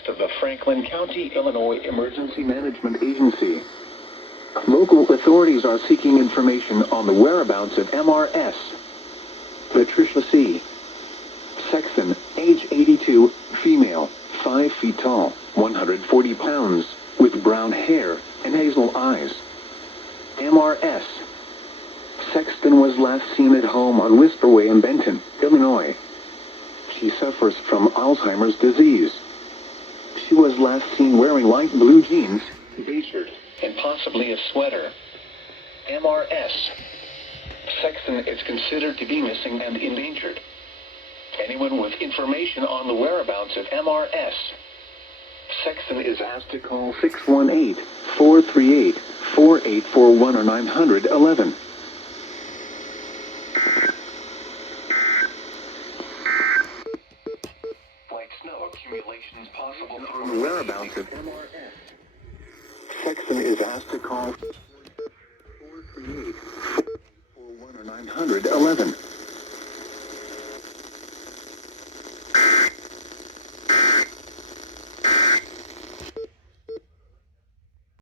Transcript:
request of the Franklin County, Illinois Emergency Management Agency. Local authorities are seeking information on the whereabouts of MRS Patricia C. Sexton, age 82, female, 5 feet tall, 140 pounds, with brown hair and hazel eyes. MRS Sexton was last seen at home on Whisperway in Benton, Illinois. She suffers from Alzheimer's disease. She was last seen wearing light blue jeans, a shirt, and possibly a sweater. MRS Sexton is considered to be missing and endangered. Anyone with information on the whereabouts of MRS Sexton is asked to call 618-438-4841 or 911. Like snow accumulations possible on the whereabouts of MRS Sexton is asked to call 438-4841 or 911.